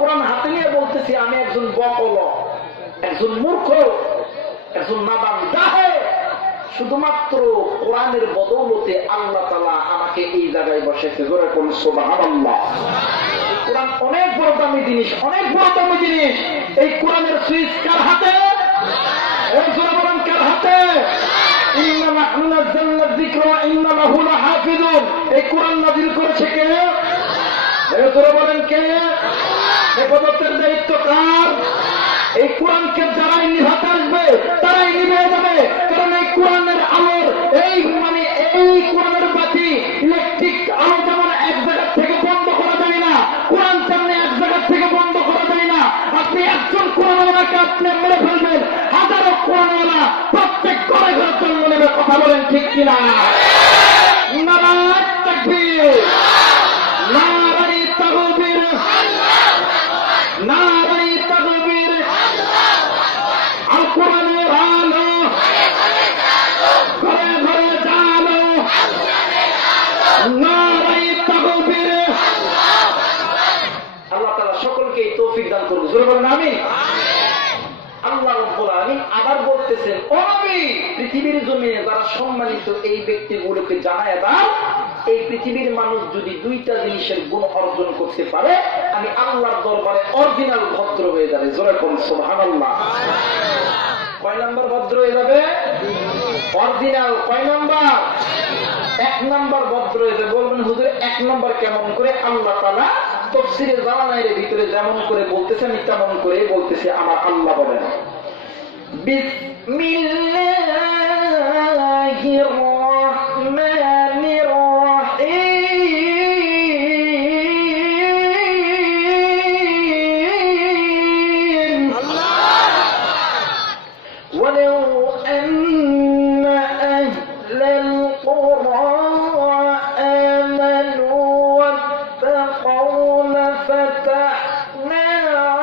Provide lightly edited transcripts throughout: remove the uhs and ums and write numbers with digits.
কোরআন হাতে নিয়ে বলতেছি আমি একজন বকল, একজন মূর্খ, একজন নাদান জাহেল। শুধুমাত্র কোরআনের বদৌলতে আল্লাহ তাআলা আমাকে এই জায়গায় বসেছে। জোরে বলুন সুবহানাল্লাহ। কোরআন অনেক বড় দামি জিনিস, অনেক বড় দামি জিনিস। এই কোরআনের সুইচ কার হাতে? জোরে বলুন কার হাতে? ইন্না নাহনু নাযালনা যিকরা ওয়া ইন্না লাহু লাহাফিজুন। এই কোরআন নাযিল করেছে কে? জোরে বলেন কে? হেফাজতের দায়িত্ব কার? এই কোরআনকে যারাই নিভাতে আসবে তারাই নিভে যাবে। কারণ এই কোরআনের আলোর এই কোরআনের বাতি ইলেকট্রিক আলো যেমন এক জায়গা থেকে বন্ধ করা যায় না, কোরআন তেমনি এক জায়গা থেকে বন্ধ করা যায় না। আপনি একজন কোরআনওয়ালাকে আপনি মেরে ফেলবেন, হাজারো কোরআনওয়ালা প্রত্যেক ঘরে ঘরে জন্ম নেবে। কথা বলেন ঠিক কিনা? নারায়ে তাকবীর, নারায়ে তাকবীর, নারায়ে তাকবীর। আল কোরআনের আলো ঘরে ঘরে জানো, নারায়ে তাকবীর। আল্লাহ তাআলা সকলকে তৌফিক দান করুন। জোরে বলেন আমিন। আল্লাহ রাব্বুল আলামিন আবার বলতেছেন, ও নবী, পৃথিবীর জমিনে যারা সম্মানিত এই ব্যক্তিগুলোকে জানায় দাও, এই পৃথিবীর মানুষ যদি দুইটা জিনিসের গুণ অর্জন করতে পারে, আমি আল্লাহর দরবারে অরিজিনাল ভদ্র হয়ে যাবে। জোরে বলুন সুবহানাল্লাহ। কয় নাম্বার ভদ্র হয়ে যাবে? অরিজিনাল। কয় নাম্বার? 1 নাম্বার ভদ্র হয়ে যাবে। বলবেন হুজুর 1 নাম্বার কেমন করে? আল্লাহ তাআলা তাফসীরে জাওয়ানাইরের ভিতরে যেমন করে বলতেছে আমি তেমন করে বলতেছি। আমার আল্লাহ বলেন, বিসমিল্লাহির রাহমানির রাহিম। ওয়ালাউ আন্না আহলাল কুরআ আমানু ওয়াত্তাকাউ লাফাতাহনা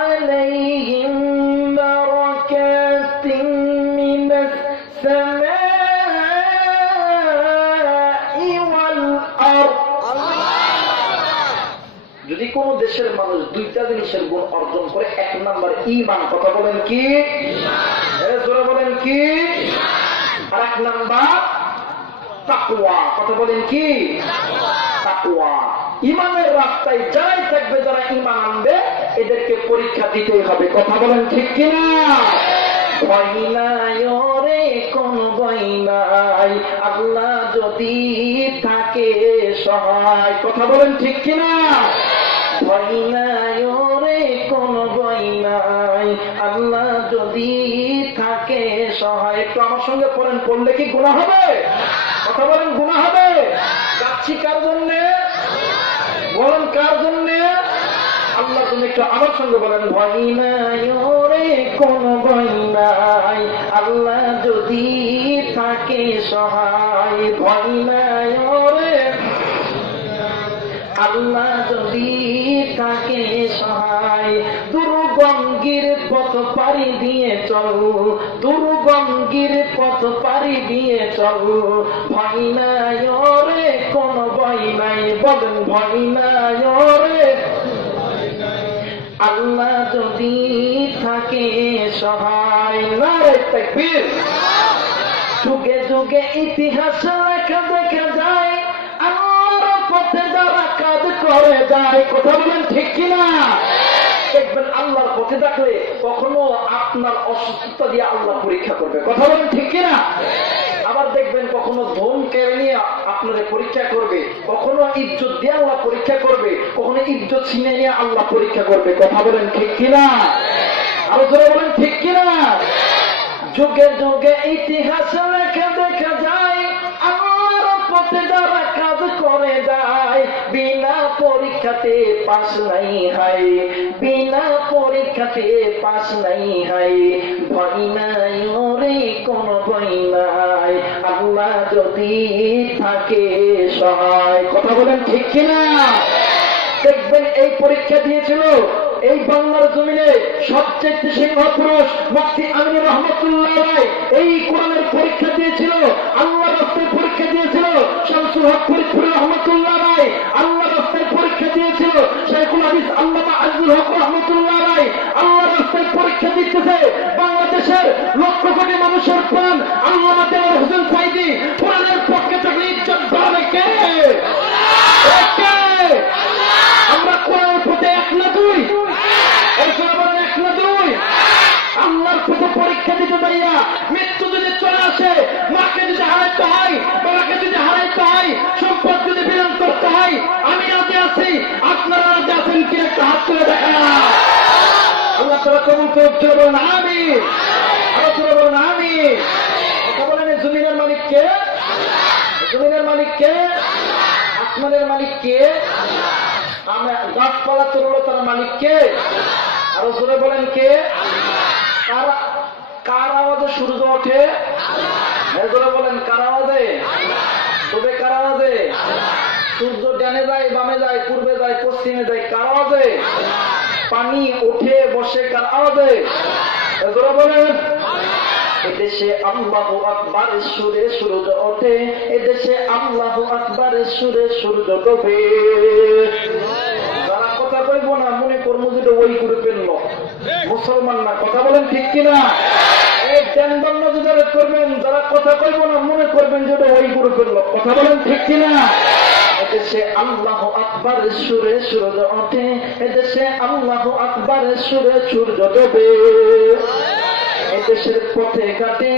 আলাইহিম বারাকাতিন মিনাস সামাই ওয়াল আরদ। যদি কোন দেশের মানুষ দুইটা জিনিসের গুণ অর্জন করে, 1 নাম্বার ঈমান। কথা বলেন কি? জোরে বলেন কি? আর 1 নাম্বার তাকওয়া। কথা বলেন কি? তাকওয়া। ঈমানের রাস্তায় যারাই থাকবে, যারা ঈমান আনবে, এদেরকে পরীক্ষা দিতেই হবে। কথা বলেন ঠিক কিনা? ভয় নাই রে, কোন ভয় নাই, আল্লাহ যদি থাকে সহায়। কথা বলেন ঠিক কিনা? ভয় নাই রে, কোন ভয় নাই, আল্লাহ যদি থাকে সহায়। একটু আমার সঙ্গে পড়েন, পড়লে কি গুনাহ হবে? কথা বলেন গুনাহ হবে? যাচ্ছি কার জন্যে? বলেন কার জন্যে? আল্লাহর জন্য। একটু আমার সঙ্গে বলেন, ভয় নাই রে, কোন ভয় নাই, আল্লাহ যদি থাকে সহায়। ভয় নাই রে, আল্লাহ যদি থাকে সহায়। দুর্গঙ্গির পথ পাড়ি দিয়ে চল, দুর্গঙ্গির পথ পাড়ি দিয়ে চল। ভয় নাই রে, কোন ভয় নাই। বলেন ভয় নাই রে, আল্লাহ যদি থাকে সহায়। নারায়ে তাকবীর। যুগে যুগে ইতিহাস লেখা দেখা যায়, আল্লাহর পথে যারা কাজ করে যায়। কথা বলেন ঠিক কিনা? দেখবেন আল্লাহর পথে থাকলে কখনো আপনার অসুস্থতা দিয়ে আল্লাহ পরীক্ষা করবে। কথা বলেন ঠিক কিনা? আবার দেখবেন কখনো ধন কেড়ে নিয়ে আপনাদের পরীক্ষা করবে, কখনো ইজ্জত দিয়ে আল্লাহ পরীক্ষা করবে, কখনো ইজ্জত ছিনে নিয়ে আল্লাহ পরীক্ষা করবে। কথা বলেন ঠিক কিনা? আরো জোরে বলেন ঠিক কিনা? যুগে যুগে ইতিহাস লেখা দেখা যায়, আল্লাহর পথে যারা কাজ করে যায়, বিনা পরীক্ষাতে পাস নাই হাই, বিনা পরীক্ষাতে পাস নাই হাই। ভয় নাই রে, কোন ভয় নাই, আল্লাহ যদি থাকে সহায়। কথা বলেন ঠিক কিনা? দেখবেন এই পরীক্ষা দিয়েছিল এই বাংলার জমিনে সবচেয়ে সিংহ পুরুষ মুফতি আমিনুর রহমাতুল্লাহ আলাইহি। এই কোরআনের পরীক্ষা দিয়েছিল, আল্লাহর রাস্তায় পরীক্ষা দিয়েছিল শামসুল হক ফরিদপুরি রহমাতুল্লাহ আলাইহি। আল্লাহর রাস্তায় পরীক্ষা দিয়েছিল শাইখুল হাদিস আল্লামা আজিজুল হক রহমাতুল্লাহ কোটি মানুষের প্রাণ আল্লামা দেওয়ার হোসেন সাইদি কোরআনের পক্ষে থাকলে ইজ্জত বাড়াবে কে? আমরা কোরআনের পথে এক না দুই, এক না দুই। আল্লাহর পথে পরীক্ষা দিতে পারিয়া মৃত্যু যদি চলে আসে, মাকে যদি হারাইতে হয়, বাবাকে যদি হারাইতে হয়, সম্পদ যদি বিলীন করতে হয়, আমি রাজি আছি, আপনারা রাজি আছেন কি? একটা হাত তুলে দেখা। আল্লাহ তাআলা কবুল করুক। বলেন আমিন। আরো জোরে বলেন আমিন। কথা বলেন, জমিনের মালিক কে? জমিনের মালিক কে? আসমানের মালিক কে? গাছপালা তরুলতার মালিক কে? আরো জোরে বলেন কে? কার আওয়াজে সূর্য ওঠে? জোরে বলেন কার আওয়াজে? তবে কার আওয়াজে? সূর্য ডানে যায়, বামে যায়, পূর্বে যায়, পশ্চিমে যায়, কার আওয়াজে? পানি ওঠে বসে কার আওয়াজে? জোরে বলেন। এদেশে আল্লাহু আকবারের সুরে সূর্য ওঠে, এদেশে আল্লাহু আকবারের সুরে সূর্য ডোবে। যারা কথা কইব না মনে করবো যেটা ওই গ্রুপের লোক, মুসলমান না। কথা বলেন ঠিক কিনা? এই জ্ঞানবর্ণ যারা করবেন, যারা কথা কইব না মনে করবেন যেটা ওই গ্রুপের লোক। কথা বলেন ঠিক কিনা? এদেশে আল্লাহু আকবারের সুরে সূর্য ওঠে, এদেশে আল্লাহু আকবারের সুরে সূর্য ডোবে। এদেশের পথে ঘাটে,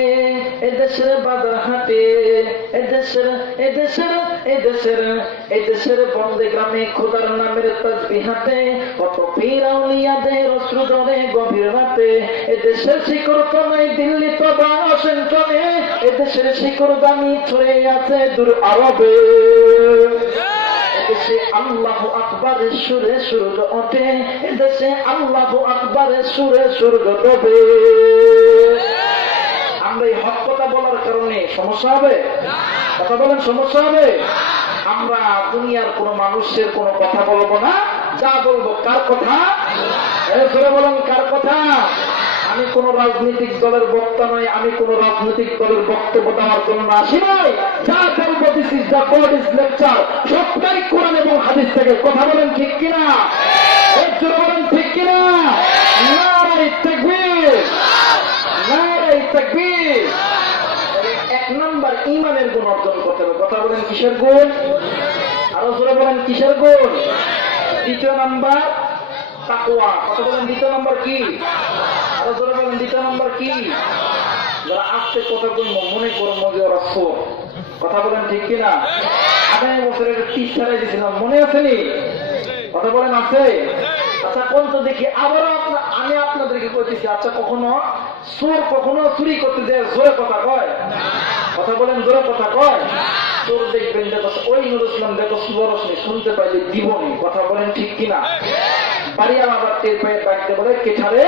এদেশের বাজার হাটে, এদেশের বন্দে গ্রামে খোদার নামের তাসবিহ হাতে, কত পীর আউলিয়াদের অশ্রু ঝরে গভীর রাতে। এদেশের শিকড় তলায় দিল্লি তো বা ওয়াশিংটনে, এদেশের শিকড় দামি ছড়ে আছে দূর আরবে। এদেশে আল্লাহু আকবারের সুরে সূর্য ওঠে, এদেশে আল্লাহু আকবারের সুরে সূর্য ডোবে। আমরা এই হক কথা বলার কারণে সমস্যা হবে? কথা বলেন সমস্যা হবে? আমরা দুনিয়ার কোন মানুষের কোন কথা বলবো না, যা বলবো কার কথা? জোরে বলেন কার কথা? আমি কোন রাজনৈতিক দলের বক্তা নই, আমি কোন রাজনৈতিক দলের বক্তব্য দেওয়ার জন্য আসি নাই। যা বলবো this is the god is lecture, সবটাই কোরআন এবং হাদিস থেকে। কথা বলেন ঠিক কিনা? জোরে বলেন ঠিক কিনা? নারে তাকবীর, নারে তাকবীর। এক নম্বর ঈমানের গুণ অর্জন করতে হবে। কথা বলেন কিসের গুণ? আরো জোরে বলেন কিসের গুণ? দ্বিতীয় নাম্বার তাকওয়া। কথা বলেন দ্বিতীয় নম্বর কি? আরো জোরে বলেন দ্বিতীয় নম্বর কি? যারা আজকে কথা বলব মনে করবো যে ওরা চোর। কথা বলেন ঠিক কিনা? আগামী বছরের টিপ ছাড়াই দিয়েছিলাম, মনে আছে নি? কথা বলেন আছে? আচ্ছা কোন তো দেখি আবারও আমি আপনাদেরকে বলতেছি, আচ্ছা কখনো চোর কখনো চুরি করতে যায় জোরে কথা কয়? কথা বলেন জোরে কথা কয়? চোর দেখবেন দেখো ওই নুর ইসলাম দেখো সুবরশ্মি শুনতে পাইলে দিবনি। কথা বলেন ঠিক কিনা? বাড়ি আমার টের পায়ে ডাকতে বলে কেঠারে।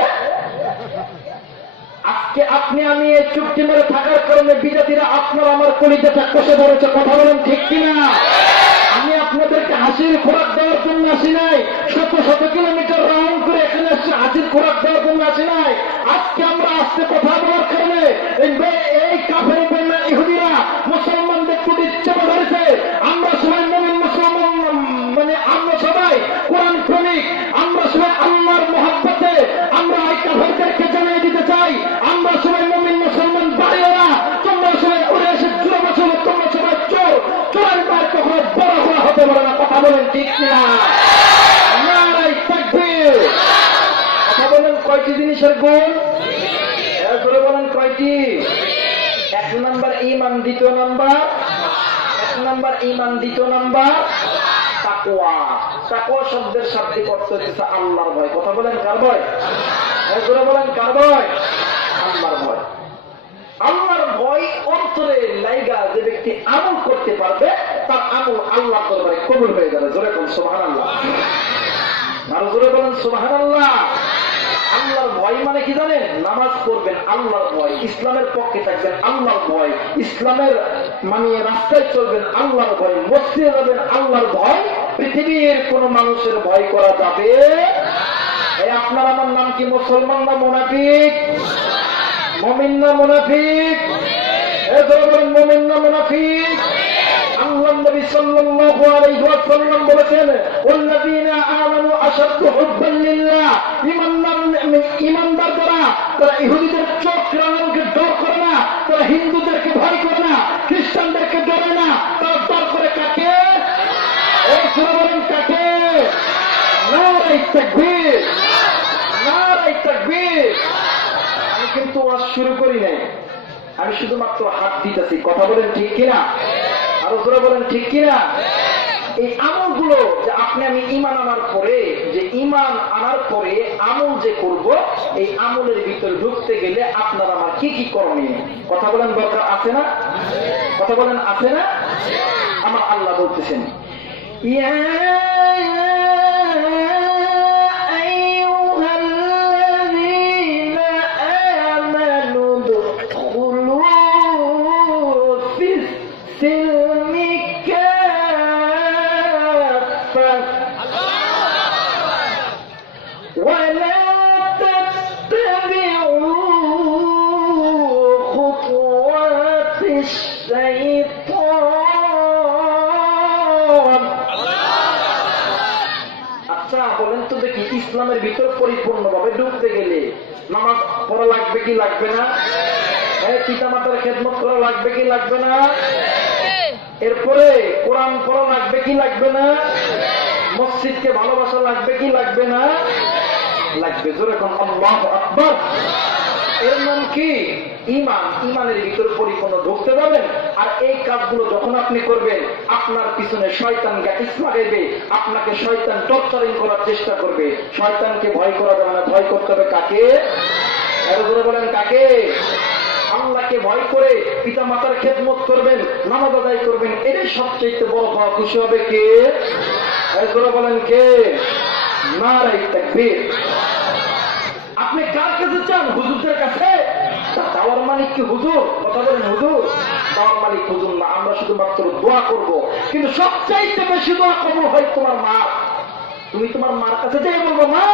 আজকে আপনি আমি এই চুক্তি মেরে থাকার কারণে বিজাতিরা আপনার আমার কলিজাটা কষে ধরেছে। কথা বলেন ঠিক কিনা? আমি আপনাদেরকে হাসির খোরাক দেওয়ার জন্য আসি নাই, শত শত কিলোমিটার রাউন্ড করে এখানে আসছে হাসির খোরাক দেওয়ার জন্য আসি নাই। আজকে আমরা আজকে কথা বলার কারণে এই কাফের বেঈমান ইহুদিরা মুসলমানদের প্রতি চেপে ধরেছে। আমরা সবাই মুমিন মুসলমান, মানে আমরা সবাই কোরআন প্রেমিক, আমরা সবাই আল্লাহর মহব্বতে আমরা এই কাফেরদেরকে জানিয়ে দিতে চাই, আমরা সবাই মুমিন মুসলমান বাড়িওয়ালা। তোমরা সবাই উড়ে এসে জুড়ে বছর তোমরা সবাই চোর, চোরের পায়ে কখনো বড় হওয়া হতে পারে না। কথা বলেন ঠিক কিনা? নারে তাকবীর। কথা বলেন কয়টি জিনিসের গুণ? এরপরে বলেন কয়টি? এক নম্বর ঈমান, দ্বিতীয় নম্বর এক নম্বর ঈমান, দ্বিতীয় নম্বর তাকওয়া। তাকওয়া শব্দের শাব্দিক অর্থ হচ্ছে আল্লাহর ভয়। কথা বলেন কার ভয়? এরপরে বলেন কার ভয়? আল্লাহর ভয়। আল্লাহর ভয় অন্তরে লাইগা যে ব্যক্তি আমল করতে পারবে তার আমল আল্লাহর দরবারে কবুল হয়ে যাবে। জোরে বলেন সুবহানাল্লাহ। আর জোরে বলেন সুবহানাল্লাহ। আল্লাহর ভয় মানে কি জানেন? নামাজ পড়বেন আল্লাহর ভয়, ইসলামের পক্ষে থাকবেন আল্লাহর ভয়, ইসলামের মানিয়ে রাস্তায় চলবেন আল্লাহর ভয়, মসজিদে যাবেন আল্লাহর ভয়। পৃথিবীর কোন মানুষের ভয় করা যাবে? এই আপনার আমার নাম কি মুসলমান না মুনাফিক? মুমিন না মুনাফিক? মুমিন না মুনাফিক? আল্লাহ নবী সাল্লাল্লাহু আলাইহি ওয়াসাল্লাম বলেছেন ওয়াল্লাযীনা আমানু আশাদ্দু হুব্বান লিল্লাহ। ঈমানদার যারা তারা ইহুদিদের চোখ রাঙানোকে ডর তাকবীর, নারায়ে তাকবীর। আমি কিন্তু ওয়াজ শুরু করি নাই, আমি শুধুমাত্র হাত দিতেছি। কথা বলেন ঠিক কিনা? আরো জোরে বলেন ঠিক কিনা? এই আমলগুলো যে আপনি আমি ঈমান আনার পরে, যে ঈমান আনার পরে আমল যে করব, এই আমলের ভিতরে ঢুকতে গেলে আপনার আমার কি কি করণীয়? কথা বলেন দরকার আছে না? কথা বলেন আছে না? আমার আল্লাহ বলতেছেন, ইয়া আইয়ুহাল্লাযীনা আমানু দুখুলু ফিস-সিলমি কাফা ওয়ালা তাত্তাবিউ খুতুওয়াতিশ শাইতান। আচ্ছা বলেন তো দেখি, ইসলামের ভিতর পরিপূর্ণভাবে ঢুকতে গেলে নামাজ পড়া লাগবে কি লাগবে না? পিতা মাতার খেদমত করা লাগবে কি লাগবে না? এরপরে কোরআন পড়া লাগবে কি লাগবে না? মসজিদকে ভালোবাসা লাগবে কি লাগবে না? লাগবে। জোরে কোন আল্লাহু আকবার। এর নাম কি? ঈমান। ঈমানের ভিতরে পরিপূর্ণ ঢুকতে যাবেন, আর এই কাজগুলো যখন আপনি করবেন, আপনার পিছনে শয়তান গ্যাটিস লাগাইবে, আপনাকে শয়তান টর্চারিং করার চেষ্টা করবে। শয়তানকে ভয় করা যাবে না, ভয় করতে হবে কাকে? আরো জোরে বলেন কাকে? আল্লাহকে ভয় করে পিতা মাতার খেদমত করবেন, নামাজ আদায় করবেন, এটাই সবচেয়ে বড় পাওয়া। খুশি হবে কে? জোরে বলেন কে? নারায়ে তাকবীর। আপনি কার কাছে চান? হুজুরদের কাছে? দাওয়ার মালিক কি হুজুর? কথা বলেন হুজুর? দাওয়ার মালিক হুজুর না, আমরা শুধুমাত্র দোয়া করব। কিন্তু সবচাইতে বেশি দোয়া কবুল হয় তোমার মা। তুমি তোমার মার কাছে যাই বলবো, মা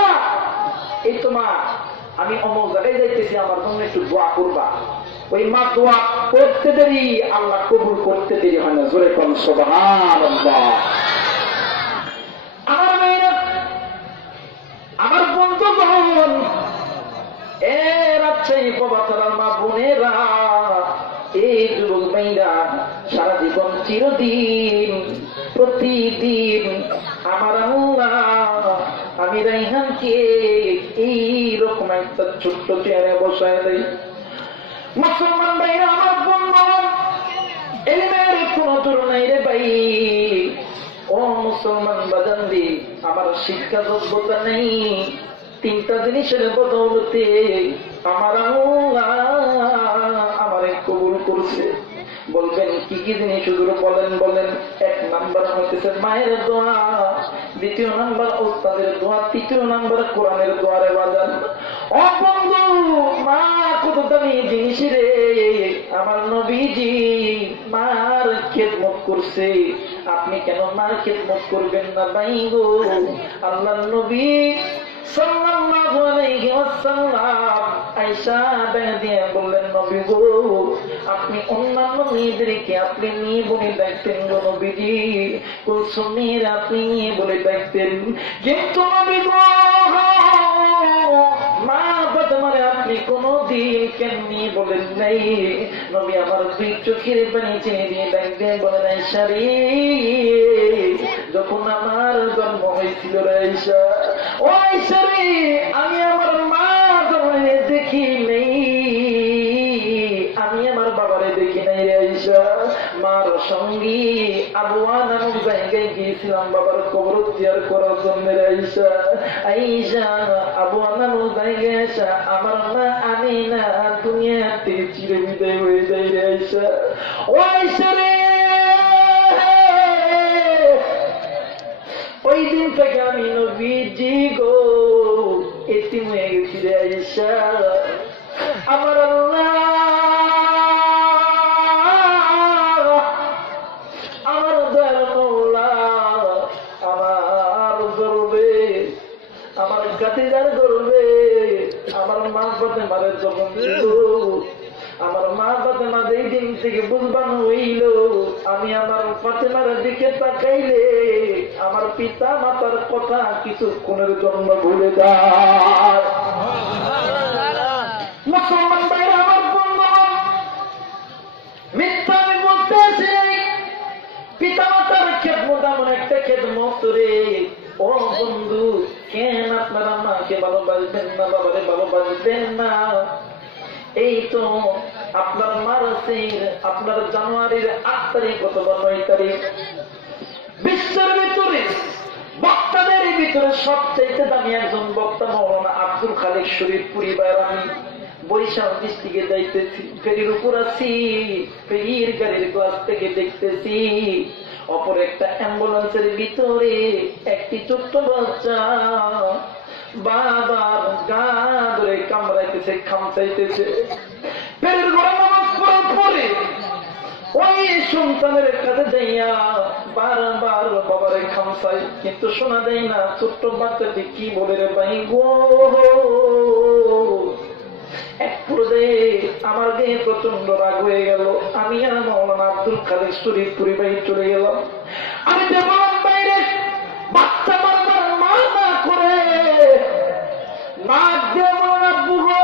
এই তো মা, আমি অমুক জায়গায় যাইতেছি, আমার জন্য একটু দোয়া করবা। ওই মা দোয়া করতে দেরি, আল্লাহ কবুল করতে দেরি হয় না। জোরে কোন সুবহানাল্লাহ। আমার মেয়েরা, আমার বন্ধুগণ, এ রাজশাহী প্রভাতার মা বোনেরা, এই যুবক মেয়েরা, সারা জীবন চিরদিন প্রতিদিন আমার আল্লাহ আমি রাইহানকে এইরকম একটা ছোট্ট চেয়ারে বসায় দেয়। মুসলমান ভাইরা, আমার বন্ধুগণ, এলিমের কোন দূর নাই রে ভাই। ও মুসলমান বাজানদি, আমার শিক্ষা যোগ্যতা নেই, তিনটা জিনিসের বদৌলতে আমার আল্লাহ আমারে কবুল করছে। বলবেন কি কি জিনিস? হুজুর বলেন বলেন। এক নাম্বার হইতেছে মায়ের দোয়া, দ্বিতীয় নাম্বার ওস্তাদের দোয়া, তৃতীয় নাম্বার কোরআনের দোয়ারে বাজান। ও বন্ধু, মা কত দামি জিনিস রে। আমার নবীজি মার খেদমত করছে, আপনি কেন মার খেদমত করবেন না ভাই গো? আল্লাহর নবী সাল্লাল্লাহু আলাইহি ওয়াসাল্লাম আয়েশা দিয়ে বললেন, নবী গো, আপনি অন্যান্য মেয়েদেরকে আপনি নিয়ে বলে ডাকতেন গো নবীজি, কুলসুমের আপনি নিয়ে বলে ডাকতেন, কিন্তু নবী গো মা ফাতেমারে আপনি কোনদিন কেন নিয়ে বলেন নাই? নবী আমার দুই চোখের পানি ছেড়ে দিয়ে ডাকতেন, বলেন আয়েশা রে, যখন আমার জন্ম হয়েছিল রে আয়েশা, ও আয়েশা রে, আমি আমার মা জন্মে দেখি নেই, আমি আমার বাবারে দেখি নাই রে আয়েশা। মার সঙ্গী আবুয়া নামক জায়গায় গিয়েছিলাম বাবার কবর জিয়ারত করার জন্য রে আয়েশা। আয়েশা, আবুয়া নামক জায়গায় আসা আমার মা আমিনা দুনিয়া থেকে চিরবিদায় হয়ে যায় রে আয়েশা। ও আয়েশা রে, ওই দিন থেকে আমি নবীজি গো এতিম হয়ে গেছি রে আয়েশা। আমার আল্লাহ আমার দয়াল মাওলা আমার গর্বে, আমার কাতিদার গর্বে আমার মা ফাতেমারে যখন ছিল, আমার মা ফাতেমা যেই দিন থেকে বুঝবান হইল, আমি আমার ফাতেমার দিকে তাকাইলে আমার পিতা মাতার কথা কিছুক্ষণের জন্য ভুলে যায়। মুসলমান ভাইরা, আমার বন্ধুগণ, মিথ্যা আমি বলতেছি, পিতা মাতার খেদমত এমন একটা খেদমত রে। ও বন্ধু, কেন আমাকে ভালোবাসবেন না, বাবারে ভালোবাসবেন না। এই তো আপনার মার্চের, আপনার জানুয়ারির 8 তারিখ অথবা 9 তারিখ বিশ্বের ভিতরে বক্তাদের ভিতরে সবচেয়ে দামি একজন বক্তা মৌলানা আব্দুল খালিক শরীফপুরি ভাইয়ের আমি বরিশাল ডিস্ট্রিক্টে যাইতেছি, ফেরির উপর আছি, ফেরির গাড়ির ক্লাস থেকে দেখতেছি অপর একটা অ্যাম্বুলেন্সের ভিতরে একটি ছোট্ট বাচ্চা বাবার গা ধরে কামড়াইতেছে, খামচাইতেছে। ফেরির ঘোড়া নামাজ পড়ার পরে ওই সন্তানের কাছে যাইয়া বারবার বাবারে খামসাই, কিন্তু শোনা দেয় না। ছোট্ট বাচ্চাটি কি বলে রে ভাই গো, এক পর্যায়ে আমার গায়ে প্রচন্ড রাগ হয়ে গেল। আমি আর মৌলানা আব্দুল খালিক শরীফপুরি ভাই চলে গেলাম। আমি দেখলাম বাইরে বাচ্চা বারবার মার না করে নাক দিয়ে মৌলানা আব্বু গো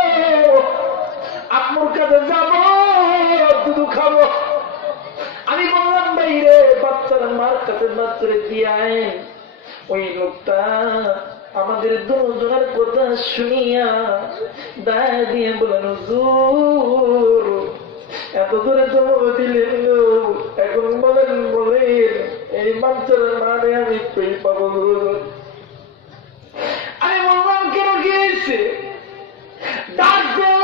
আপনার কাছে যাবো, দুধু খাবো। আমি বললাম বাইরে বাচ্চার মার কাছে বাচ্চারে দিয়ে আইন। ওই লোকটা আমাদের দুজনের কথা শুনিয়া দায় দিয়ে বলেন হুজুর এত দূরে তো দিলেন, এখন বলেন এই বাচ্চার মারে আমি পেয়ে পাবো। আমি বললাম কেন গিয়েছে, ডাক দিয়ে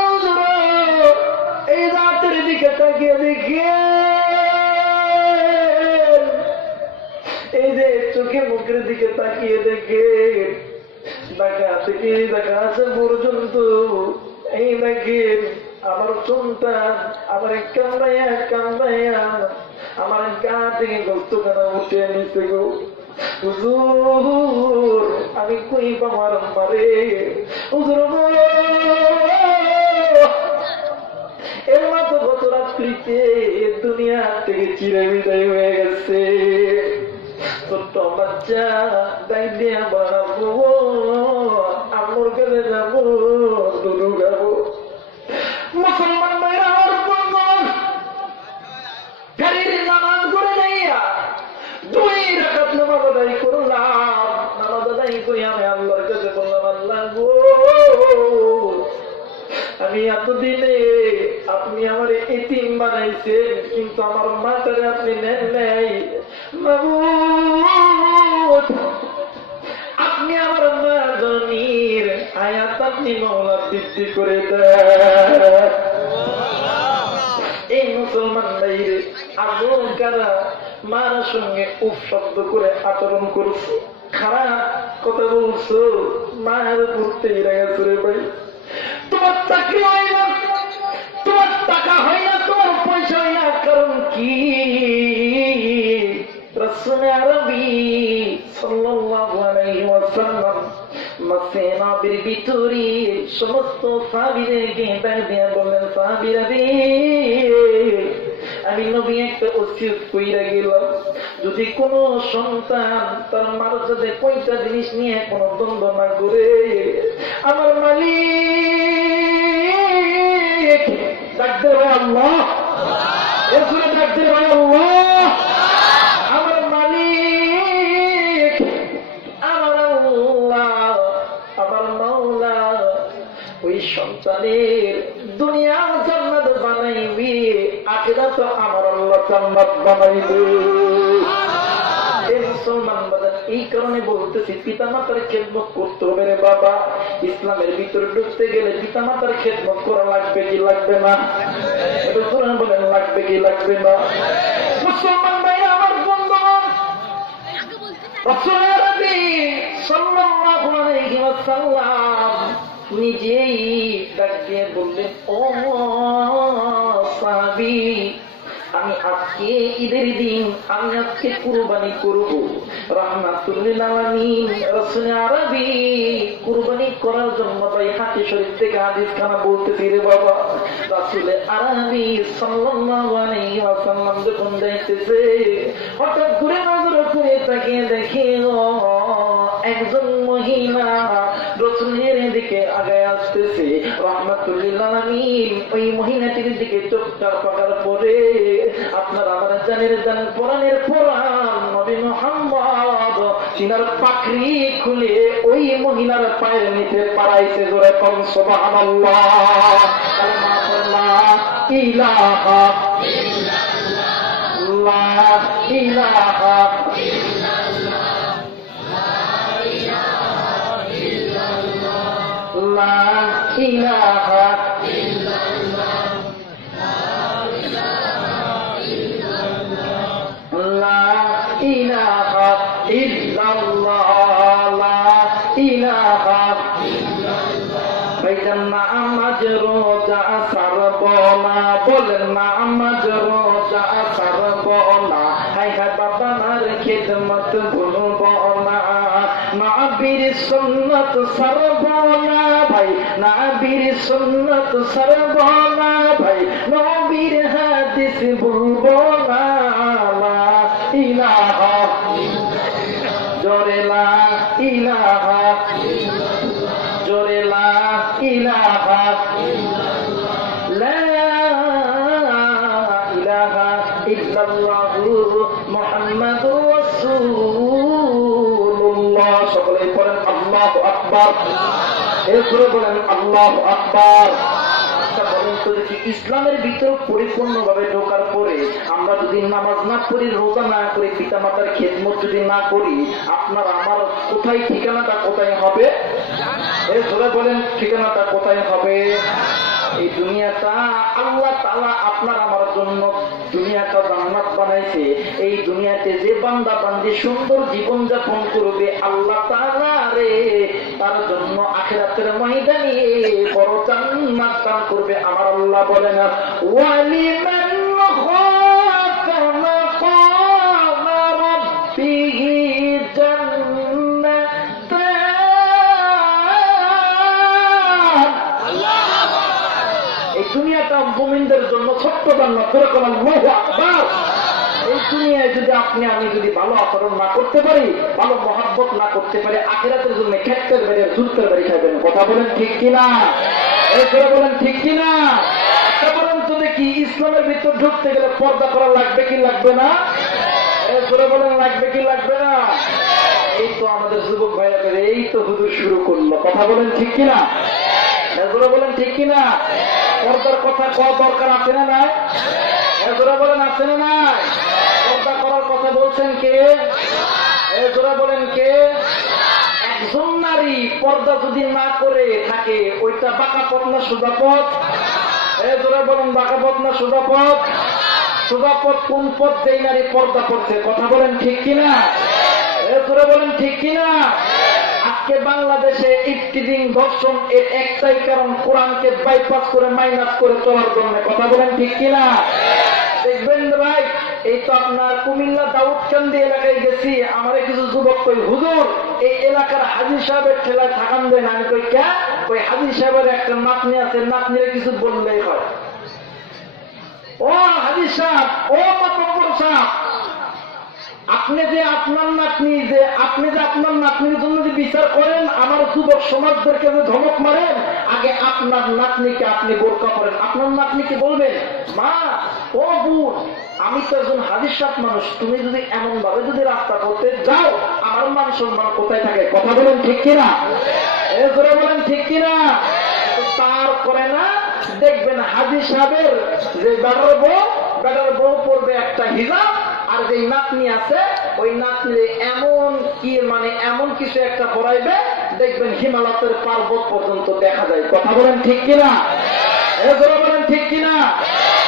এই রাতের দিকে তাকিয়ে দেখে এই যে চোখে মুখের দিকে তাকিয়ে দেখে দেখা থেকে দেখা আছে পর্যন্ত এই নাকি আমার সন্তান আমার কামড়াইয়া কামড়াইয়া আমার গা থেকে গল্পখানা উঠে নিতে গো। হুজুর আমি কই আমার মারে, হুজুর এর মতো গত রাত্রিতে দুনিয়া থেকে চিরে বিদায় হয়ে গেছে। ছোট্ট বাচ্চা তাই দিয়া বাড়াবো, আমার কাছে যাবো, দুধু খাবো। মুসলমান ভাইরা আমার বন্ধন গাড়ির নামাজ করে নেইয়া 2 রাকাত নামাজ আদায় করলাম। নামাজ আদায় করে আমি আল্লাহর কাছে বললাম, আল্লাহ গো আমি এতদিনে আপনি আমার এতিম বানাইছেন, কিন্তু আমার মাতারে আপনি নেন নাই। আপনি আমার মা জননীর আয়াত আপনি মওলা বৃদ্ধি করে দেন। এই মুসলমান ভাইরে আগুন কারা মার সঙ্গে উপ শব্দ করে আচরণ করছো, খারাপ কথা বলছো, মায়ের পড়তেই গেছে রে ভাই। তোমার চাকরি হয় না, তোমার টাকা হয় না, তোমার পয়সা হয় না, কারণ কি রাসূল আরবি সাল্লাল্লাহু আলাইহি ওয়াসাল্লাম মদিনা ভিতরে সমস্ত সাহাবীদেরকে ডাক দিয়ে বললেন, সাহাবীরা রে আমি নবী একটা ওসিয়ত কইরা গেলাম, যদি কোনো সন্তান তার মার সাথে 5টা জিনিস নিয়ে কোনো দ্বন্দ্ব না করে আমার মালিক ডাকতে হয় আল্লাহ, এরপরে ডাকতে হয় আল্লাহ, আমার মালিক আমার আল্লাহ আমার মাওলা ওই সন্তানের দুনিয়া জান্নাত বানাইবি, আখিরাত আমার আল্লাহ জান্নাত বানাইবে। মুসলমান বাজার এই কারণে বলতেছি পিতা মাতার খেদমত করতে হবে রে বাবা। ইসলামের ভিতরে ঢুকতে গেলে পিতা মাতার খেদমত করা লাগবে কি লাগবে না? বলেন লাগবে কি লাগবে না? মুসলমান ভাই আমার বন্ধুগণ, রাসূল আরবি সাল্লাল্লাহু আলাইহি ওয়াসাল্লাম নিজেই ডাক দিয়ে বললেন, ও সাহাবী আমি আজকে ঈদের দিন আমি আজকে কুরবানি করবো। রাহমাতুল লিল আলামিন রাসূল আরবি কুরবানি করার জন্য ভাই হাদিস শরীফ থেকে হাদিস খানা বলতেছি রে বাবা। রাসূল আরবি সাল্লাল্লাহু আলাইহি ওয়াসাল্লাম যখন যাইতেছে হঠাৎ ঘুরে নজর করে তাকিয়ে দেখে একজন মহিলা রাসূলের দিকে আগায় আসতেছে। রাহমাতুল লিল আলামিন ওই মহিলাটির দিকে চোখটা পাকার পরে আপনার আমার জানের জান পরাণের পরাণ নবী মুহাম্মদ চিনার পাখরি খুলে ওই মহিলার পায়ের নিচে পাড়াইছে, জোরে কোন সুবহানাল্লাহ। কালেমা লা ইলাহা ইল্লাল্লাহ, লা ইলাহা লা ইলাহা লা ইলাহা ইল্লাল্লাহ, লা ইলাহা ভাইজান নামাজ রোজা ছাড়ব না, বলেন নামাজ রোজা ছাড়ব না, হায় হায় বাবা মার খিদমত ভুলব না, নবীর সুন্নাত ছাড়ব না ভাই, নবীর সুন্নাত ছাড়ব না ভাই, নবীর হাদিস ভুলব না, লা ইলাহা জোরে লা ইলাহা জোরে লা ইলাহা লা ইলাহা ইল্লাল্লাহু মুহাম্মাদুর রাসূলুল্লাহ। সকলে পড়েন আল্লাহু আকবার, এরপরে বলেন আল্লাহু আকবার। বলেন তো দেখি, ইসলামের ভিতর পরিপূর্ণভাবে ঢোকার পরে আমরা যদি নামাজ না পড়ি, রোজা না করি, পিতা মাতার খেদমত যদি না করি, আপনার আমার কোথায় ঠিকানাটা কোথায় হবে? এই ধরে বলেন ঠিকানাটা কোথায় হবে? এই দুনিয়াটা আল্লাহ তাআলা আপনার আমার জন্য দুনিয়াটা জান্নাত বানাইছে। এই দুনিয়াতে যে বান্দা বান্দি সুন্দর জীবন যাপন করবে, আল্লাহ তাআলা রে তার জন্য আখিরাতের ময়দানে বড় জান্নাত দান করবে। আমার আল্লাহ বলেন, ওয়ালিমান খাফা মাকাম রাব্বিহি দুনিয়াটা মুমিনদের জন্য ছোট্ট জান্নাত, করে কোন আল্লাহু আকবার। এই দুনিয়ায় যদি আপনি আমি যদি ভালো আচরণ না করতে পারি, ভালো মহব্বত না করতে পারি, আখিরাতের জন্য ক্ষেত্রের বেড়ে জুতের বেড়ে খাইবেন। কথা বলেন ঠিক কিনা? এই করে বলেন ঠিক কিনা? একটা বলেন তো দেখি, ইসলামের ভিতর ঢুকতে গেলে পর্দা করা লাগবে কি লাগবে না? এই করে বলেন লাগবে কি লাগবে না? এই তো আমাদের যুবক ভাইরা এই তো হুজুর শুরু করলো। কথা বলেন ঠিক কিনা? এগুলো বলেন ঠিক কিনা? পর্দার কথা কওয়া দরকার আছে না নাই? এগুলো বলেন আছে না নাই? পর্দা করার কথা বলছেন কে? এগুলো বলেন কে? একজন নারী পর্দা যদি না করে থাকে, ওইটা বাঁকা পথ না সোজা পথ? এগুলো বলেন বাঁকা পথ না সোজা পথ? সোজা পথ কোন পথ? যেই নারী পর্দা করছে। কথা বলেন ঠিক কিনা? এগুলো বলেন ঠিক কিনা? আজকে বাংলাদেশে ইফতিজিং ধর্ষণ এর একটাই কারণ, কোরআনকে বাইপাস করে মাইনাস করে চলার জন্য। কথা বলেন ঠিক কিনা? দেখবেন ভাই, এই তো আপনার কুমিল্লা দাউদকান্দি এলাকায় গেছি, আমার কিছু যুবক কই, হুজুর এই এলাকার হাজী সাহেবের ঠেলায় থাকান দেন। আমি কই কে? ওই হাজী সাহেবের একটা নাতনি আছে, নাতনিরে কিছু বললেই হয়। ও হাজী সাহেব, ও মাতব্বর সাহেব, আপনি যে আপনার নাতনির জন্য যে বিচার করেন, আমার যুবক সমাজদেরকে যে ধমক মারেন, আগে আপনার নাতনিকে আপনি বোরকা করেন। আপনার নাতনিকে বলবেন, মা ও বোন, আমি তো একজন হাদিস সাহেব মানুষ, তুমি যদি এমন ভাবে যদি রাস্তা করতে যাও, আমার মান সম্মান কোথায় থাকে? কথা বলেন ঠিক কিনা? এরপরে বলেন ঠিক কিনা? তার করে না, দেখবেন হাদিস সাহেবের যে বেটার বউ পড়বে একটা হিজাব, আর যে নাতনি আছে ওই নাতনি এমন কিছু একটা পড়াইবে, দেখবেন হিমালয়ের পর্বত পর্যন্ত দেখা যায়। কথা বলেন ঠিক কিনা? এগুলো বলেন ঠিক কিনা?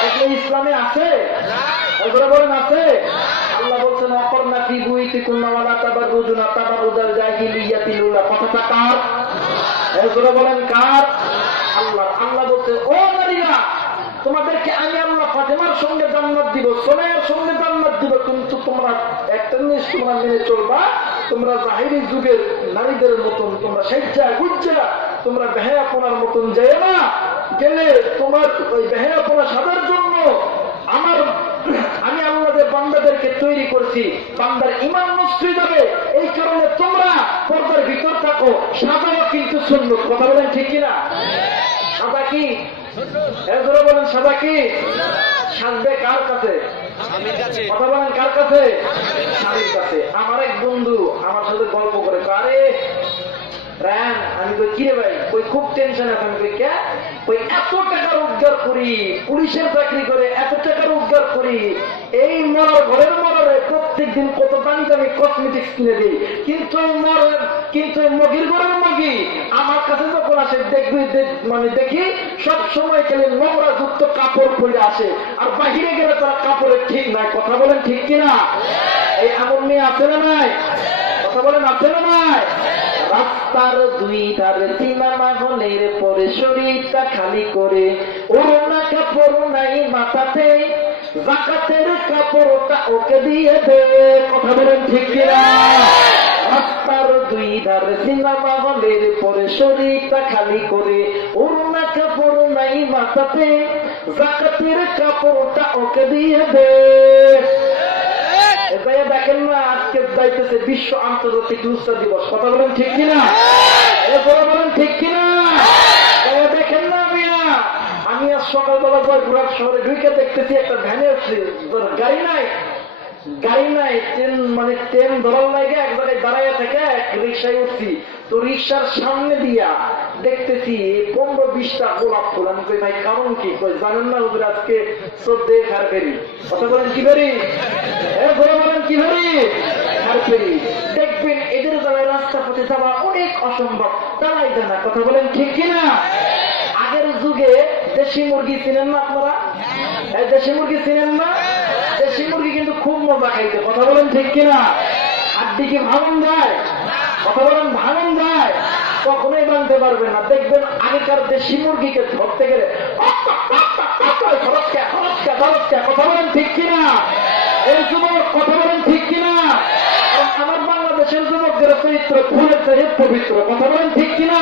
এগুলো ইসলামে আছে? এগুলো বলেন আছে? আল্লাহ বলছেন, অপর্ণা ফি বুইতিকুন্না ওয়ালা তাবাররুজুনা তাবাররুজাল জাহিলিয়াতিল উলা। কথাটা কার? এগুলো বলেন কার? আল্লাহ। আল্লাহ বলছে, ও নারীরা, তোমাদেরকে আমি আল্লাহ ফাতেমার সঙ্গে জান্নাত দিব, সোনাইয়ের সঙ্গে জান্নাত দিব, কিন্তু তোমরা একটা জিনিস তোমরা মেনে চলবা, তোমরা জাহিরি যুগের নারীদের মতন তোমরা সেজ্জা গুজ্জা, তোমরা বেহায়াপনার মতন যায় না। গেলে তোমার ওই বেহায়াপনা সাজার জন্য আমি আল্লাহদের বান্দাদেরকে তৈরি করছি, বান্দার ঈমান নষ্ট হয়ে যাবে। এই কারণে তোমরা পর্দার ভিতর থাকো, সাজাও কিন্তু সুন্নাত। কথা বলেন ঠিক কিনা? সাজা কি? এগুলো বলেন সাজা কি? সাজবে কার কাছে? কথা বলেন কার কাছে? স্বামীর কাছে। আমার এক বন্ধু আমার সাথে গল্প করে, আরে রায়ান, আমি কই কি রে ভাই? কই খুব টেনশন আছে। আমি কই কে? কই এত টাকা রোজগার করি, পুলিশের চাকরি করে এত টাকা রোজগার করি, এই মরার ঘরের মরারে প্রত্যেকদিন কত দামি দামি কসমেটিক্স কিনে দিই, কিন্তু মগির ঘরের মগি আমার কাছে যখন আসে দেখবি মানে দেখি সব সময় খেলে নোংরা যুক্ত কাপড় পরে আসে, আর বাহিরে গেলে তারা কাপড়ের ঠিক নাই। কথা বলেন ঠিক কিনা? এই এমন মেয়ে আছে না নাই? কথা বলেন আছে না নাই? রাস্তার দুই ধারে সিনেমা হলের পরে শরীরটা খালি করে, ওড়না কাপড় নাই মাথাতে, জাকাতের কাপড়টা ওকে দিয়ে দে। কথা বলেন ঠিক কিনা? রাস্তার দুই ধারে সিনেমা হলের পরে শরীরটা খালি করে, ওড়না কাপড় নাই মাথাতে, জাকাতের কাপড়টা ওকে দিয়ে দে। দেখেন না, আজকে যাইতেছে বিশ্ব আন্তর্জাতিক লুচ্চা দিবস। কথা বলেন ঠিক কিনা? এরপরে বলেন ঠিক কিনা? দেখেন না মিয়া, আমি আজ সকালবেলা জয়পুরহাট শহরে ঢুকে দেখতেছি একটা ভ্যানে গাড়ি নাই মানে ট্রেন ধরার লাগে এক জায়গায় দাঁড়াইয়া থেকে রিক্সায় উঠছি, তো রিক্সার সামনে দিয়া দেখতেছি 15-20টা গোলাপ ফুল। আমি কই ভাই কারণ কি? কই জানেন না ওদের আজকে 14 ফেব্রুয়ারি। কথা বলেন কি বেরি? বলেন কি বেরি? ফেব্রুয়ারি। দেখবেন এদের দ্বারা রাস্তা পথে যাওয়া অনেক অসম্ভব, তারাই জানা। কথা বলেন ঠিক কিনা? আগের যুগে দেশি মুরগি চিনেন না আপনারা? দেশি মুরগি চিনেন না? দেশি মুরগি কিন্তু খুব মজা খাইতে। কথা বলেন ঠিক কিনা? হাড্ডি কি ভাঙন যায়? কথা বলেন ভাঙন যায়? কখনোই ভাঙতে পারবে না। দেখবেন আগেকার দেশি মুরগিকে ধরতে গেলে কথা বলেন ঠিক কিনা? এই যুবক কথা বলেন ঠিক কিনা? আমার বাংলাদেশের যুবকদের চরিত্র ফুলের চেয়ে পবিত্র। কথা বলেন ঠিক কিনা?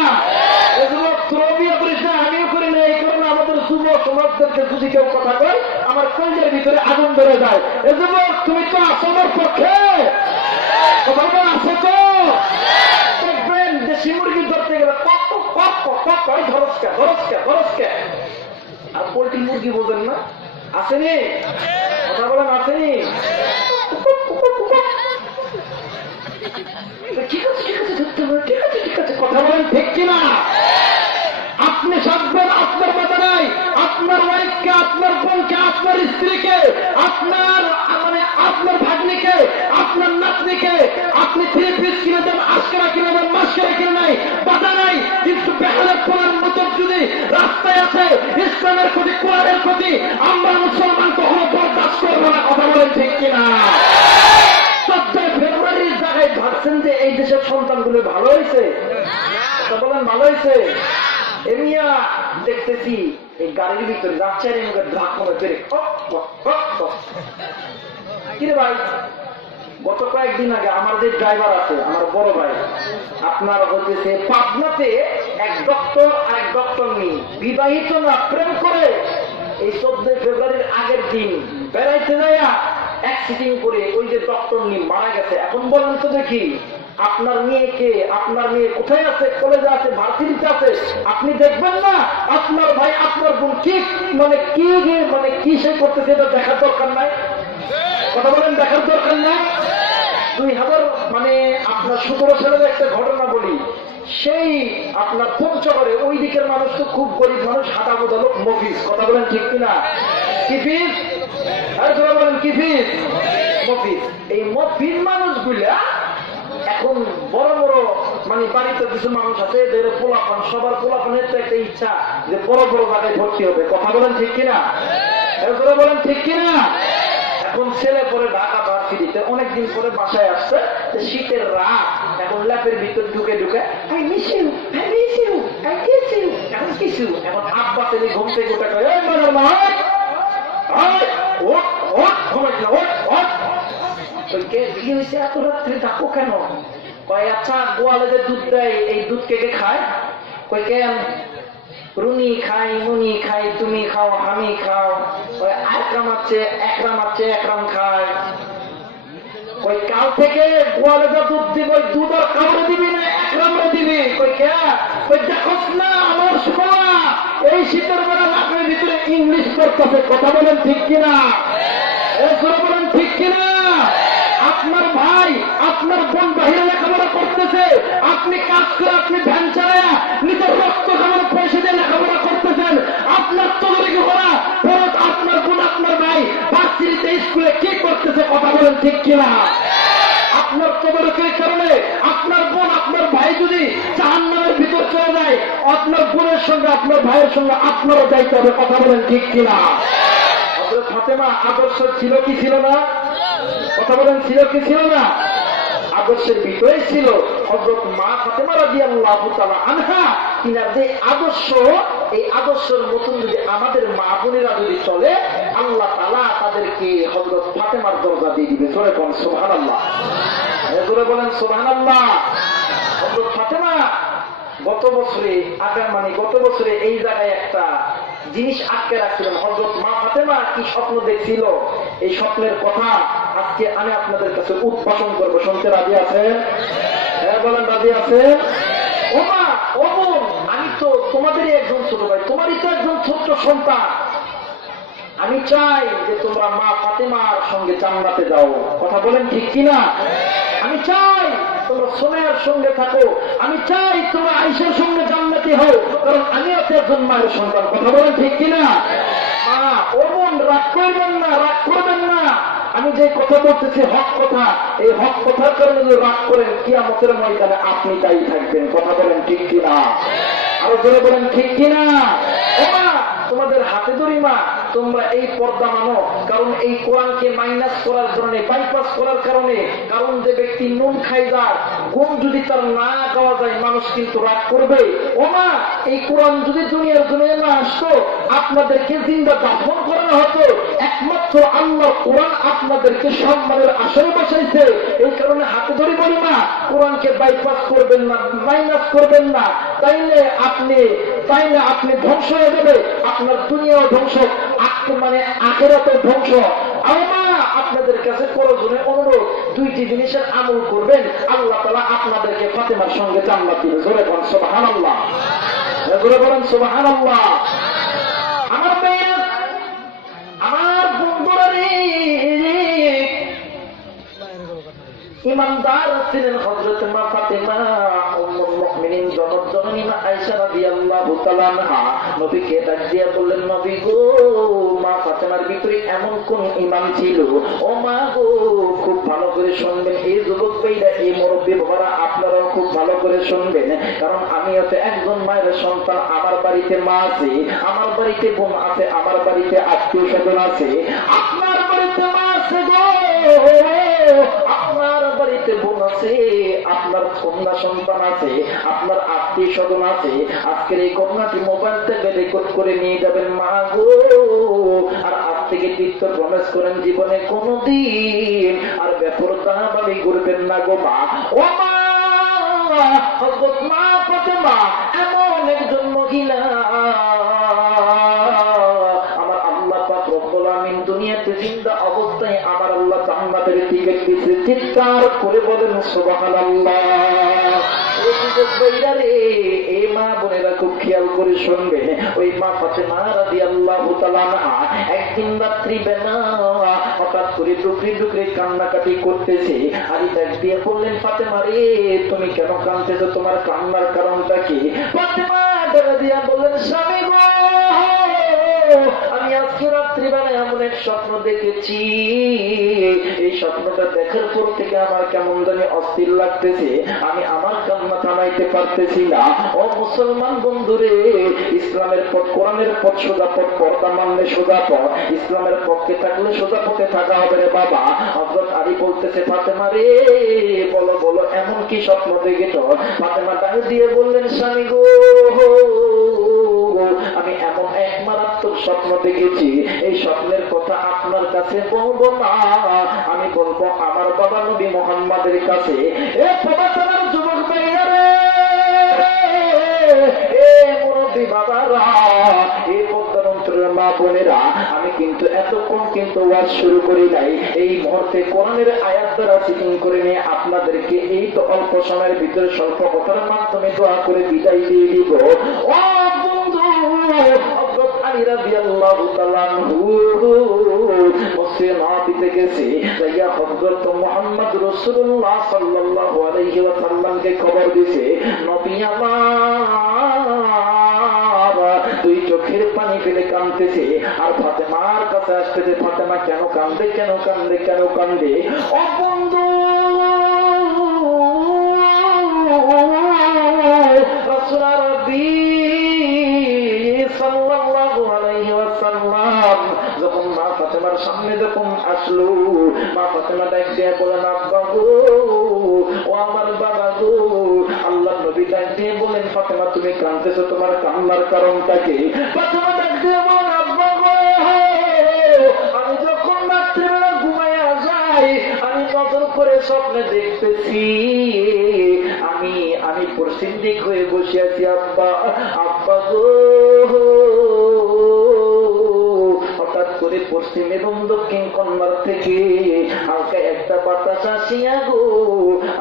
এই যুবক তুমিও করিস না, আমিও করি না। এই কারণে আমাদের যুব সমাজদেরকে যদি কেউ কথা কয় আমার কলেজের ভিতরে আগুন ধরে যায়। এই যুবক তুমি তো আছো আমার পক্ষে? কথা বলেন আছে তো? দেখবেন দেশি মুরগি ধরতে গেলে ধরসকে। আর পোল্ট্রি মুরগি বোঝেন না? আসেনি? কথা বলেন আসেনি? ঠিক আছে কথা বলেন ঠিক কিনা? আপনি সাজবেন আপনার মাথা নাই, আপনার ওয়াইফকে, আপনার বোনকে, আপনার স্ত্রীকে, আপনার ভাগ্নিকে, আপনার নাতনিকে আপনি 3 পিস কিনে দেন, আজকেরা কিনে দেন, মাসকেরা কিনে নাই, বাধা নাই। কিন্তু বেহালের পোলার মতো যদি রাস্তায় আছে ইসলামের ক্ষতি, কোরআনের ক্ষতি, আমরা মুসলমান কখনো বরদাস্ত করবো না। কথা বলেন ঠিক কিনা? 14 ফেব্রুয়ারির জায়গায় ভাবছেন যে এই দেশের সন্তানগুলো ভালো হয়েছে? কথা বলেন ভালো হয়েছে? এমিয়া দেখতেছি এই গাড়ির ভিতরে যাচ্ছে আর এমনি ড্রাক মনে পেরে কিরে ভাই, গত কয়েকদিন আগে আমার যে ড্রাইভার আছে আমার বড় ভাই, আপনার হচ্ছে পাবনাতে এক ডক্টর আর এক ডক্টর নিয়ে বিবাহিত না প্রেম করে এই 14 ফেব্রুয়ারির আগের দিন বেড়াইতে যায় অ্যাক্সিডেন্ট করে ওই যে ডক্টর নিয়ে মারা গেছে। এখন বলেন তো দেখি, আপনার মেয়েকে, আপনার মেয়ে কোথায় আছে? কলেজে আছে, ভার্সিটিতে আছে, আপনি দেখবেন না? আপনার ভাই আপনার বোন কি সে করতেছে এটা দেখার দরকার নাই? কথা বলেন দেখার দরকার নাই? 2000 আপনার 17 সালের একটা ঘটনা বলি। সেই আপনার পঞ্চগড়ে ওই দিকের মানুষ তো খুব গরিব মানুষ, হাঁটা বোধ লোক মফিজ। কথা বলেন ঠিক কিনা? কি ফিস? বলেন কি ফিস? মফিজ। এই মফিজ মানুষগুলা এখন বড় বড় বাড়িতে কিছু মানুষ আছে এদের পোলাপান, সবার পোলাপানের তো একটা ইচ্ছা যে বড় বড় জায়গায় ভর্তি হবে। কথা বলেন ঠিক কিনা? বলেন ঠিক কিনা? এখন ছেলে পরে ঢাকা ভার্সিটিতে অনেকদিন পরে বাসায় আসছে, শীতের রাত, এখন ল্যাপের ভিতর ঢুকে এখন আব্বা ছেলে ঘুম থেকে ওটা করে কি হয়েছে এত রাত্রে ডাকো কেন? কয় আচ্ছা গোয়ালে যে দুধ দেয় এই দুধ কে খায়? কই কেন? রুনি খাই, মুনি খাই, তুমি খাও, আমি খাও। একরাম খায়। কই কাল থেকে গোয়ালে যা দুধ দিব ওই দুধ আর কাউরে দিবি না, একরামরে দিবি। কই কে? কই দেখোস না আমার শোনা এই শীতের বেলা নাকের ভিতরে ইংলিশ করতেছে, কথা বলেন ঠিক কিনা? বলেন ঠিক কিনা? আপনার ভাই আপনার বোন বাহিরে লেখাপড়া করতেছে, আপনি কাজ করে আপনি ভ্যান চালায়া নিজের রক্ত খাবার পয়সা দিয়ে লেখাপড়া করতেছেন, আপনার তদারকি করা ফরজ। আপনার বোন আপনার ভাই ভার্সিটিতে স্কুলে কি করতেছে, কথা বলেন ঠিক কিনা? আপনার তদারকির কারণে আপনার বোন আপনার ভাই যদি জাহান্নামের ভিতর চলে যায়, আপনার বোনের সঙ্গে আপনার ভাইয়ের সঙ্গে আপনারও যাইতে হবে, কথা বলেন ঠিক কিনা? হযরত ফাতেমা আদর্শ ছিল কি ছিল না? কথা বলেন ছিল কি ছিল না? আদর্শের ভিতরে ছিল হযরত মা ফাতেমা রাদিয়াল্লাহু তাআলা আনহা। তিনার যে আদর্শ, এই আদর্শের মতন যদি আমাদের মা বোনেরা যদি চলে, আল্লাহ তাআলা তাদেরকে হযরত ফাতেমার দরজা দিয়ে দিবে। জোরে বলেন সুবহানাল্লাহ, জোরে বলেন সুবহানাল্লাহ। হযরত ফাতেমা গত বছরে এই জায়গায় একটা জিনিস আটকে রাখছিলেন। হযরত মা ফাতেমা কি স্বপ্ন দেখছিল, এই স্বপ্নের কথা আজকে আমি আপনাদের কাছে উদ্ভাসন করবো। শুনতে রাজি আছেন? হ্যাঁ বলেন, রাজি আছেন? ও মা, ও বোন, আমি তো তোমাদেরই একজন ছোট ভাই, তোমারই তো একজন ছোট্ট সন্তান। আমি চাই যে তোমরা মা ফাতেমার সঙ্গে জান্নাতে যাও, কথা বলেন ঠিক কিনা? আমি চাই তোমরা সোনার সঙ্গে থাকো, আমি চাই তোমরা আয়েশার সঙ্গে জান্নাতি হও, কারণ আমিও তো একজন মায়ের সন্তান, কথা বলেন ঠিক কিনা? মা ও বোন, রাগ করবেন না, রাগ করবেন না। আমি যে কথা বলতেছি হক কথা, এই হক কথার কারণে যদি রাগ করেন, কিয়ামতের ময়দানে আপনি তাই থাকবেন, কথা বলেন ঠিক কিনা? আরো জোরে বলেন ঠিক কিনা? ও মা, তোমাদের হাতে ধরি মা, তোমরা এই পর্দা মানো, কারণ এই কোরআনকে মাইনাস করার জন্য, বাইপাস করার কারণে, কারণ যে ব্যক্তি নুন খাই যায়, গুণ যদি তার না গাওয়া যায়, মানুষ কিন্তু রাগ করবে। ও মা, এই কোরআন যদি দুনিয়ার দুনিয়া না আসতো, আপনাদেরকে জিন্দা দাফন করানো হতো। একমাত্র আল্লাহর কোরআন আপনাদেরকে সম্মানের আসরে বসাইছে, এই কারণে হাতে ধরি বলি মা, কোরআনকে বাইপাস করবেন না, মাইনাস করবেন না, তাইলে আপনি ধ্বংস হয়ে যাবে, আপনার দুনিয়াও ধ্বংস, মানে আখিরাতেও ধ্বংস। মা, আপনাদের কাছে প্রয়োজনে অনুরোধ, দুইটি জিনিসের আমল করবেন, আল্লাহ তাআলা আপনাদেরকে ফাতেমার সঙ্গে জান্নাত দিবে। জোরে বলেন সুবহানাল্লাহ, জোরে বলেন সুবহানাল্লাহ। আমার মেয়ে, আমার বন্ধুরা রে, ইমানদার ছিলেন হযরত মা ফাতেমা উম্মুল মুমিনিন জননী মা আয়েশা রাদিয়াল্লাহু তাআলা আনহা। নবীকে ডাক দিয়ে বললেন, নবী গো, মা ফাতেমার ভিতরে এমন কোন ঈমান ছিল? ও মা গো, খুব ভালো করে শুনবেন, এই যুবক ভাইরা, এই মুরব্বী বাবারা, আপনারাও খুব ভালো করে শুনবেন, কারণ আমিও তো একজন মায়ের সন্তান। আমার বাড়িতে মা আছে, আমার বাড়িতে বোন আছে, আমার বাড়িতে আত্মীয় স্বজন আছে, আপনার বাড়িতে মা আছে গো, আপনার বাড়িতে বোন আছে, আপনার কন্যা সন্তান আছে, আপনার আত্মীয় স্বজন আছে। আজকের এই কন্যাটি মোবাইল থেকে রেকর্ড করে নিয়ে যাবেন মা গো, আর আজ থেকে তীর্থ প্রমিস করেন জীবনে কোনদিন আর বেপরতা ভাবে ঘুরবেন না গো মা। ও মা, হযরত মা ফাতেমা এমন একজন মহিলা, দুনিয়াতে জিন্দা অবস্থায় আমার আল্লাহ জান্নাতের টিকিট দিয়েছে। চিৎকার করে বলেন সুবহানাল্লাহ। এই মা বোনেরা খুব খেয়াল করে শুনবেন, ওই মা ফাতেমা রাদিয়াল্লাহু তাআলা আনহা একদিন রাত্রি বেলা হঠাৎ করে ডুকরি ডুকরি কান্নাকাটি করতেছে। আর ডাক দিয়ে বললেন, ফাতেমা রে, তুমি কেন কাঁদতেছো? তোমার কান্নার কারণটা কি? ফাতেমা ডাক দিয়া বললেন, স্বামী গো, আমি আজকে রাত্রিবেলায় এমন এক স্বপ্ন দেখেছি, এই স্বপ্নটা দেখার পর থেকে আমার কেমন জানি অস্থির লাগতেছে, আমি আমার কান্না থামাইতে পারতেছি না। ও মুসলমান বন্ধুরে, ইসলামের পথ, কোরআনের পথ সোজা পথ, পর্দা মানলে সোজা পথ, ইসলামের পক্ষে থাকলে সোজা পথে থাকা হবে রে বাবা। হযরত আলী বলতেছে, ফাতেমা রে, বলো বলো, এমন কি স্বপ্ন দেখেছ? ফাতেমা ডাক দিয়ে বললেন, স্বামী গো, আমি এমন এক মারাত্মক স্বপ্ন দেখেছি, এই স্বপ্নের কথা আপনার কাছে বলবো না, আমি বলবো আমার বাবা নবী মুহাম্মাদের কাছে। এ পবিত্র যুবক ভাইরা রে, এ মুরব্বী বাবারা, এই পদ্মান্তরের মা বোনেরা, আমি কিন্তু এতক্ষণ কিন্তু ওয়াজ শুরু করি নাই, এই মুহূর্তে কোরআনের আয়াত দ্বারা সিটিং করে নিয়ে আপনাদেরকে এই তো অল্প সময়ের ভিতরে স্বল্প কথার মাধ্যমে দোয়া করে বিদায় দিয়ে দিব। ও বন্ধু, হযরত আলী আলী রাদিয়াল্লাহু তাআলা আনহু মসজিদে নববীতে গেছে, যাইয়া হযরত মুহাম্মদ রাসূলুল্লাহ সাল্লাল্লাহু আলাইহি ওয়াসাল্লামকে খবর দিয়েছে, নবী আমার দুই চোখের পানি ফেলে কাঁদতেছে আর ফাতেমার কাছে আসতেছে। ফাতেমা কেন কান্দে, কেন কান্দে, কেন কান্দে? ও বন্ধু, রাসূল আরবি সাল্লাল্লাহু আলাইহি ওয়াসাল্লাম যখন মা ফাতেমার সামনে যখন আসলো, মা ফাতেমা ডাক দিয়ে বলেন, আব্বা গো, ও আমার বাবা গো। আল্লাহ নবী ডাক দিয়ে বলেন, ফাতেমা তুমি কাঁদতেছো, তোমার কান্নার কারণটা কি? ফাতেমা ডাক দিয়ে বলেন, আব্বা গো, আমি যখন রাত্রিবেলা ঘুমাইয়া যাই, আমি নজর করে স্বপ্নে দেখতেছি আমি পশ্চিম দিক হয়ে বসে আছি। আব্বা, আব্বা গো, হঠাৎ করে পশ্চিম এবং দক্ষিণ কর্নার থেকে হালকা একটা বাতাস আসিয়া গো,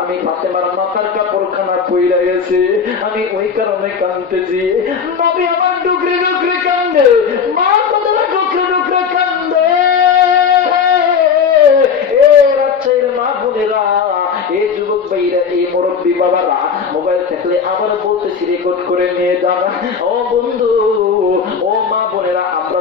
আমি ফাতেমার মাথার কাপড়খানা পইরা গেছে, আমি ওই কারণে কাঁদতেছি। নবী আমার ডুকরে ডুকরে কান্দে, মা ফাতেমা ডুকরে ডুকরে কান্দে। এ রাজশাহীর মা বোনেরা, এই যুবক ভাইরা, এই মুরব্বী বাবারা, মোবাইল থাকলে আবার বলতেছি রেকর্ড করে নিয়ে যান। ও বন্ধু, ও মা বোনেরা, আমরা